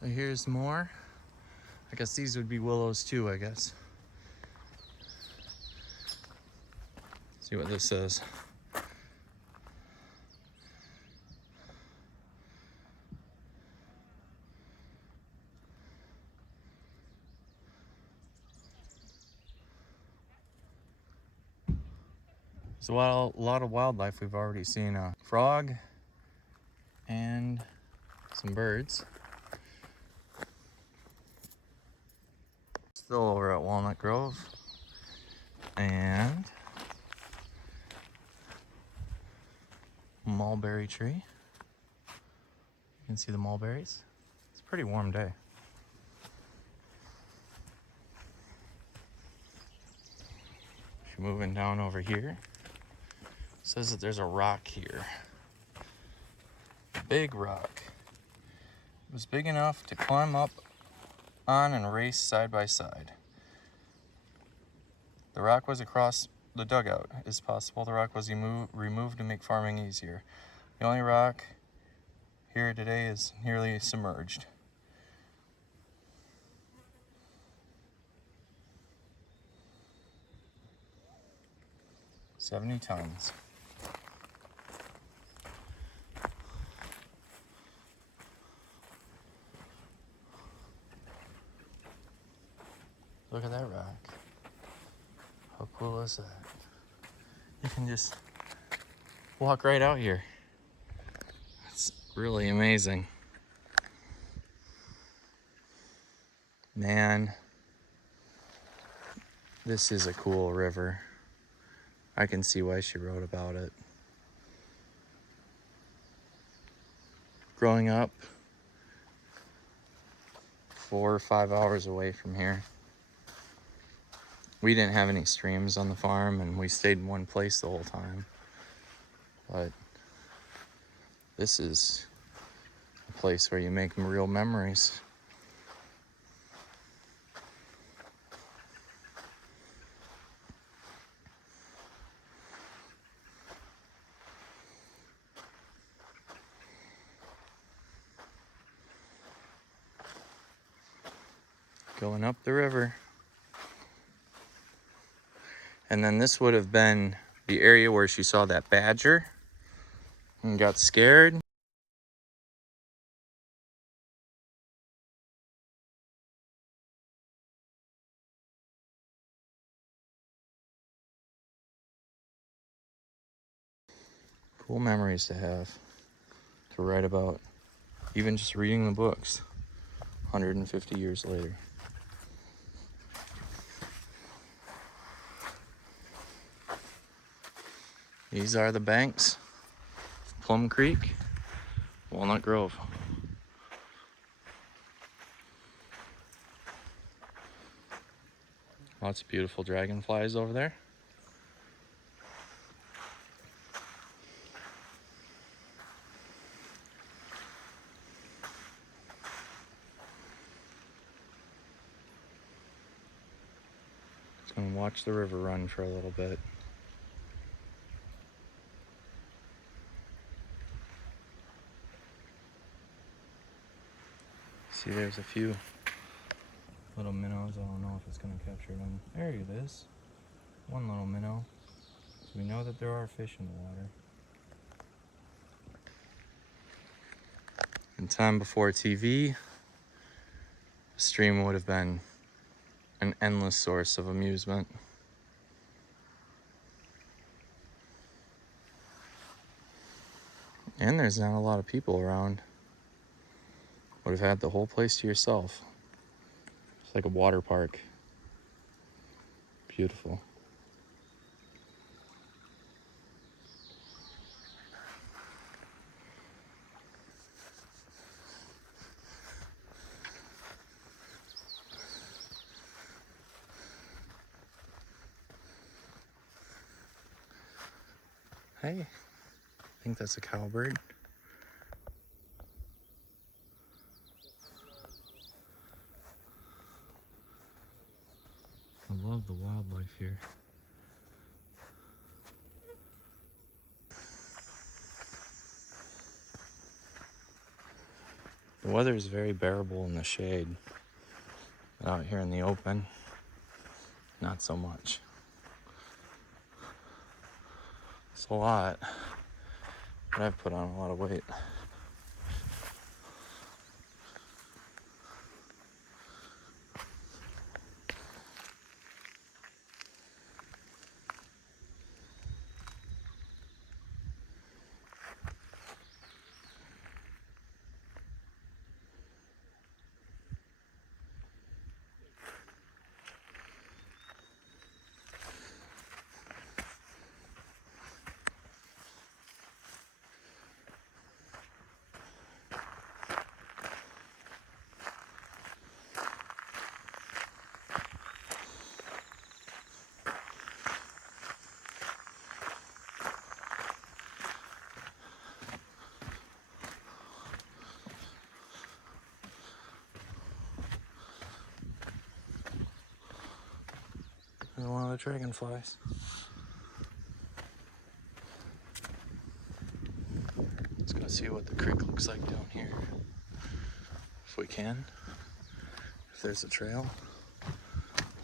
So here's more. I guess these would be willows too, I guess. See what this says. There's a lot of wildlife. We've already seen a frog and some birds. Still over at Walnut Grove. And mulberry tree. You can see the mulberries. It's a pretty warm day. If you're moving down over here, it says that there's a rock here. Big rock. It was big enough to climb up on and race side by side. The rock was across the dugout. It's possible the rock was removed to make farming easier. The only rock here today is nearly submerged. $70 tons. Look at that rock. How cool is that? You can just walk right out here. It's really amazing. Man, this is a cool river. I can see why she wrote about it. Growing up, 4 or 5 hours away from here, we didn't have any streams on the farm and we stayed in one place the whole time. But this is a place where you make real memories. Going up the river. And then this would have been the area where she saw that badger and got scared. Cool memories to have, to write about, even just reading the books 150 years later. These are the banks of Plum Creek, Walnut Grove. Lots of beautiful dragonflies over there. Just gonna watch the river run for a little bit. See, there's a few little minnows. I don't know if it's gonna capture them. There it is. One little minnow. So we know that there are fish in the water. In time before TV, the stream would have been an endless source of amusement. And there's not a lot of people around. Would have had the whole place to yourself. It's like a water park. Beautiful. Hey, I think that's a cowbird. I love the wildlife here. The weather is very bearable in the shade. Out here in the open, not so much. It's a lot, but I've put on a lot of weight. There's one of the dragonflies. Let's go see what the creek looks like down here. If we can. If there's a trail.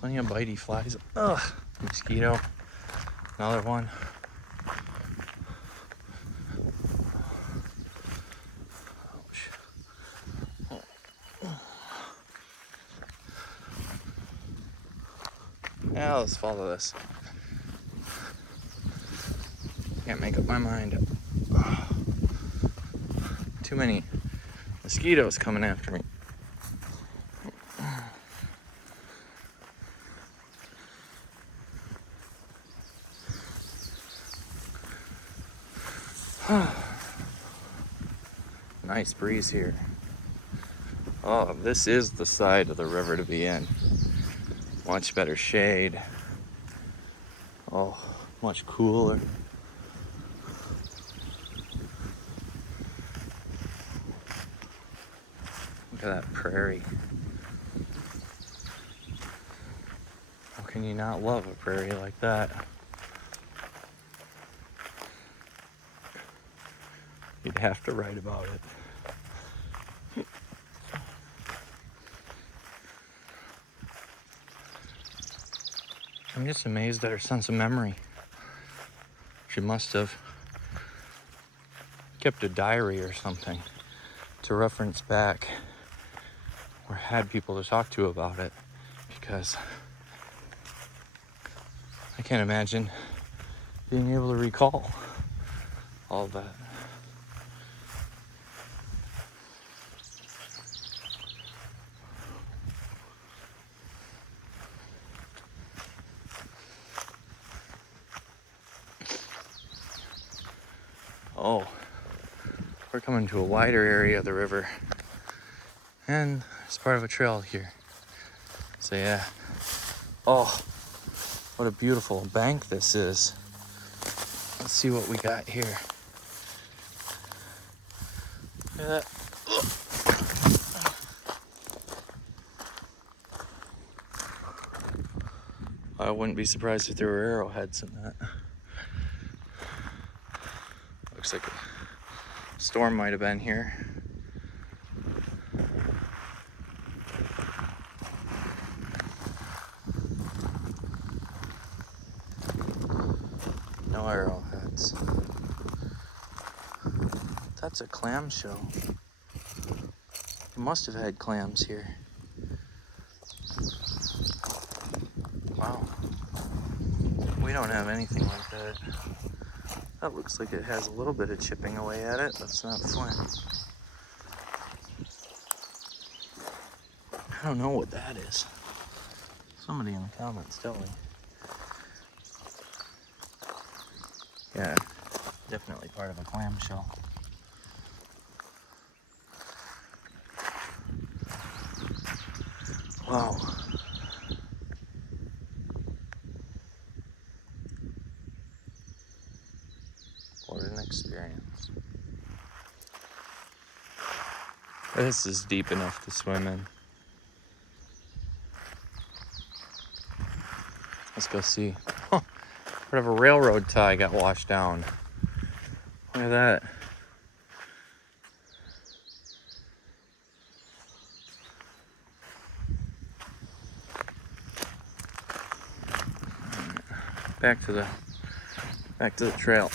Plenty of bitey flies. Ugh! Mosquito. Another one. Yeah, let's follow this. Can't make up my mind. Too many mosquitoes coming after me. Nice breeze here. Oh, this is the side of the river to be in. Much better shade. Oh, much cooler. Look at that prairie. How can you not love a prairie like that? You'd have to write about it. I'm just amazed at her sense of memory. She must have kept a diary or something to reference back or had people to talk to about it, because I can't imagine being able to recall all of that. Oh, we're coming to a wider area of the river, and it's part of a trail here. So yeah. Oh, what a beautiful bank this is. Let's see what we got here. Look at that. I wouldn't be surprised if there were arrowheads in that. Looks like a storm might have been here. No arrowheads. That's a clam shell. It must have had clams here. Wow. We don't have anything like that. That looks like it has a little bit of chipping away at it. That's not flint. I don't know what that is. Somebody in the comments tell me. Yeah, definitely part of a clamshell. Wow. What an experience. This is deep enough to swim in. Let's go see. Huh, part of a railroad tie got washed down. Look at that. back to the trail.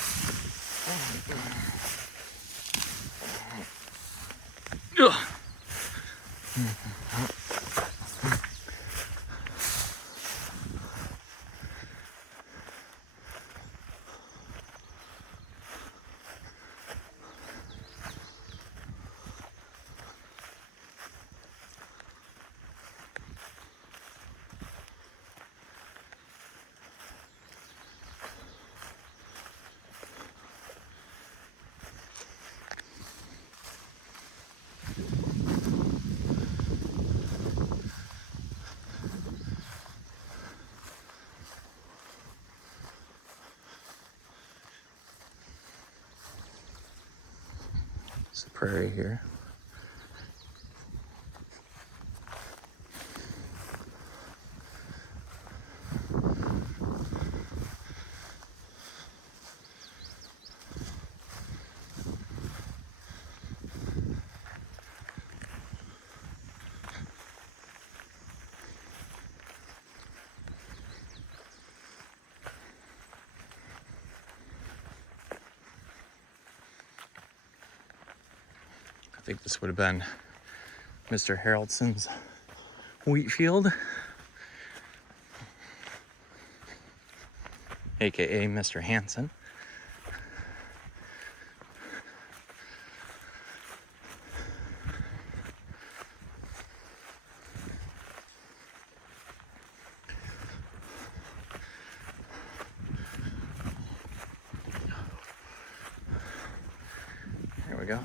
Ugh. It's a prairie here. I think this would have been Mr. Haraldson's wheat field, aka Mr. Hanson. There we go.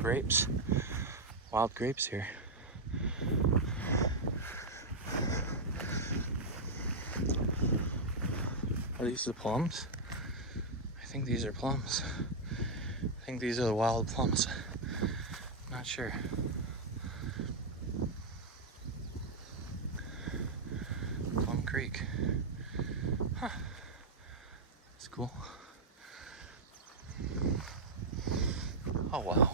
Grapes, wild grapes here. Are these the plums? I think these are plums. I think these are the wild plums. Not sure. Plum Creek. Huh. That's cool. Oh wow.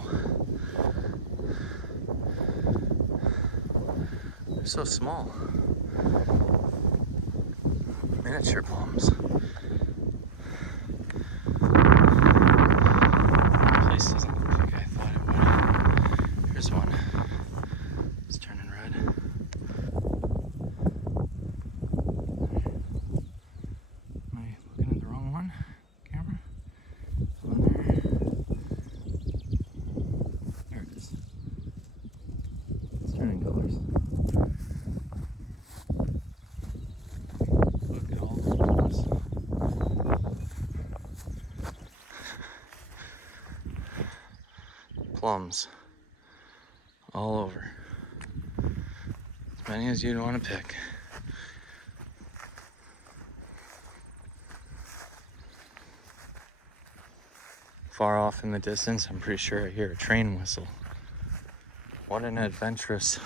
They're so small. Miniature plums. Place doesn't look like I thought it would. Here's one. It's turning red. Am I looking at the wrong one? Camera? One there. There it is. It's turning colors. Look at all the plums. Plums all over. As many as you'd want to pick. Far off in the distance, I'm pretty sure I hear a train whistle. What an adventurous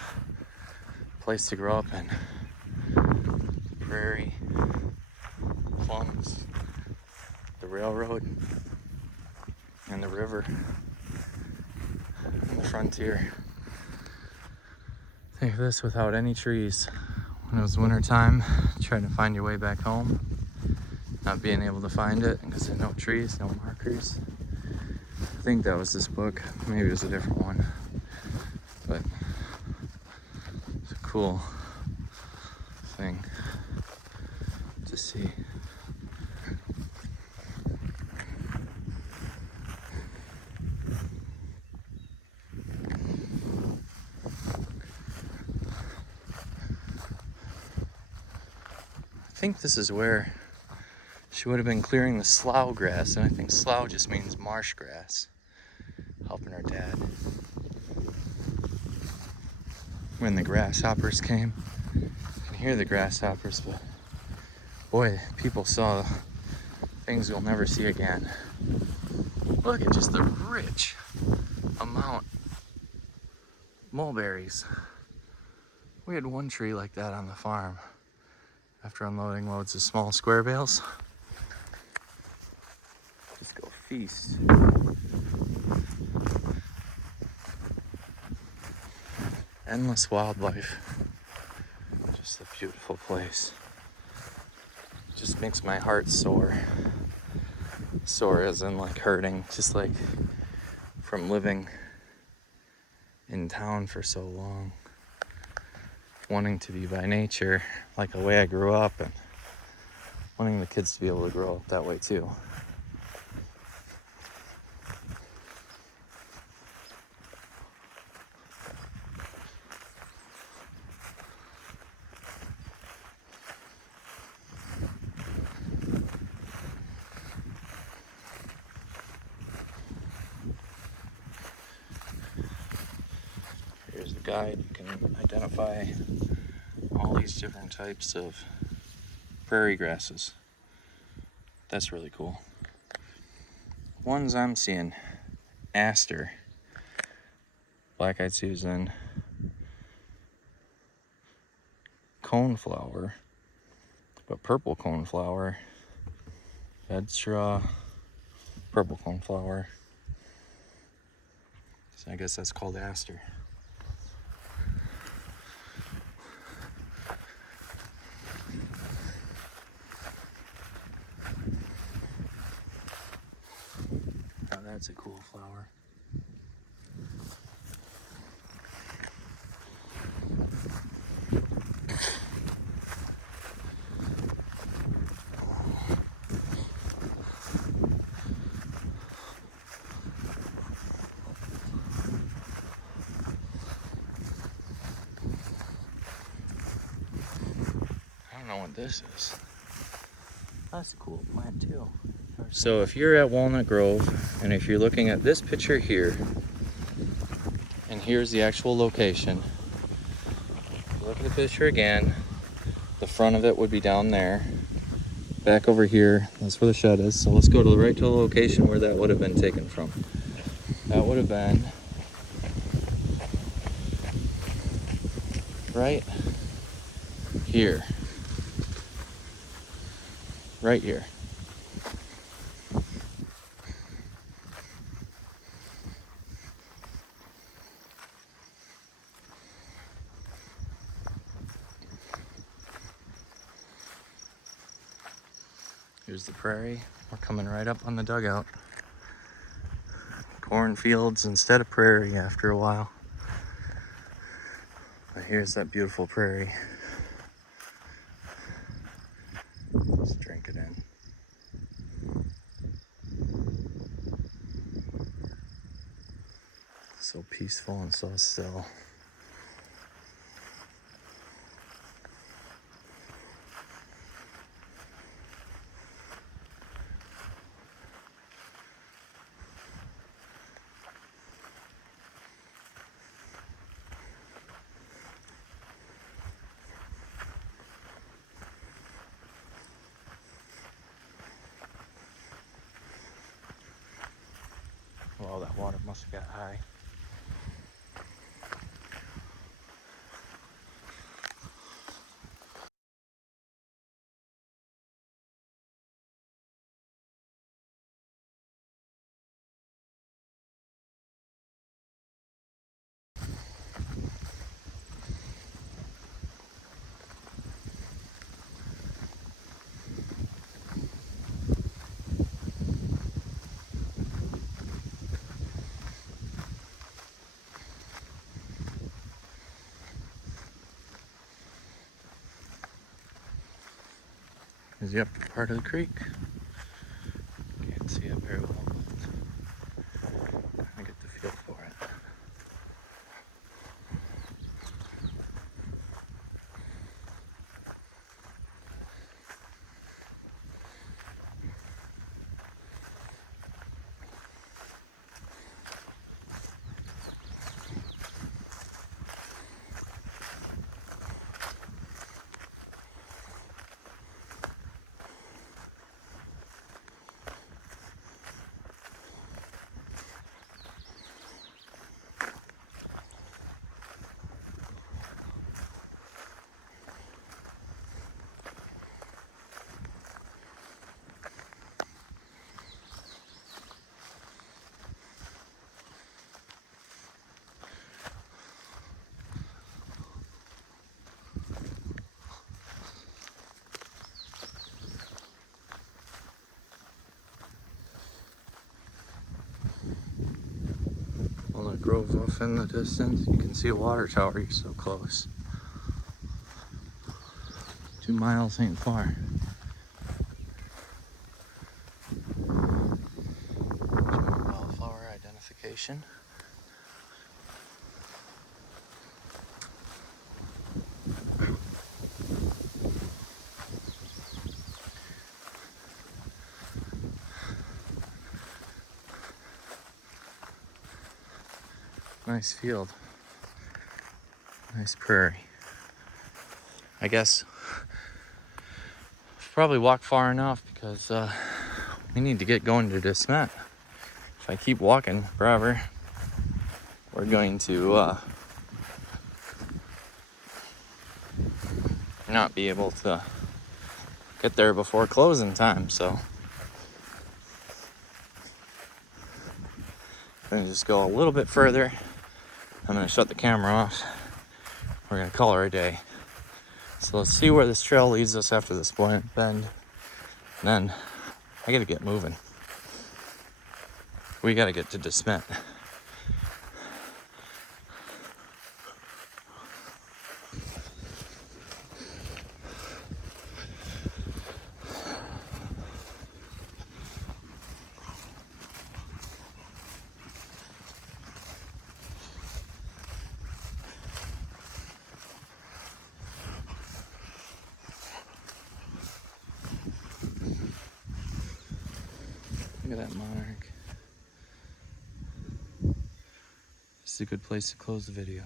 place to grow up in. Prairie, plums, the railroad, and the river, and the frontier. Think of this without any trees. When it was winter time, trying to find your way back home, not being able to find it because there's no trees, no markers. I think that was this book. Maybe it was a different one. But it's a cool thing to see. I think this is where she would have been clearing the slough grass, and I think slough just means marsh grass, helping her dad when the grasshoppers came. You can hear the grasshoppers, but boy, people saw things we'll never see again. Look at just the rich amount of mulberries. We had one tree like that on the farm after unloading loads of small square bales. Let's go feast. Endless wildlife. Just a beautiful place. Just makes my heart sore. Sore as in like hurting, just like from living in town for so long. Wanting to be by nature, like the way I grew up, and wanting the kids to be able to grow up that way too. Here's the guide. You can identify all these different types of prairie grasses. That's really cool. Ones I'm seeing: aster, black-eyed Susan, coneflower, but purple coneflower, bedstraw, purple coneflower. So I guess that's called aster. Oh, that's a cool flower. I don't know what this is. That's a cool plant too. So if you're at Walnut Grove, and if you're looking at this picture here, and here's the actual location. Look at the picture again. The front of it would be down there. Back over here, that's where the shed is. So let's go to the location where that would have been taken from. That would have been right here. Right here. Here's the prairie. We're coming right up on the dugout. Cornfields instead of prairie after a while. But here's that beautiful prairie. Let's drink it in. So peaceful and so still. Well, that water must have got high. Is the upper part of the creek. Can't see it very well, but I get the feel for it. Grove off in the distance. You can see a water tower, you're so close. 2 miles ain't far. Wildflower identification. Nice field. Nice prairie. I guess I've probably walked far enough because we need to get going to Desmet. If I keep walking forever, we're going to not be able to get there before closing time. So I'm gonna just go a little bit further. I'm gonna shut the camera off. We're gonna call her a day. So let's see where this trail leads us after this bend. And then I gotta get moving. We gotta get to Desmet. Look at that monarch. This is a good place to close the video.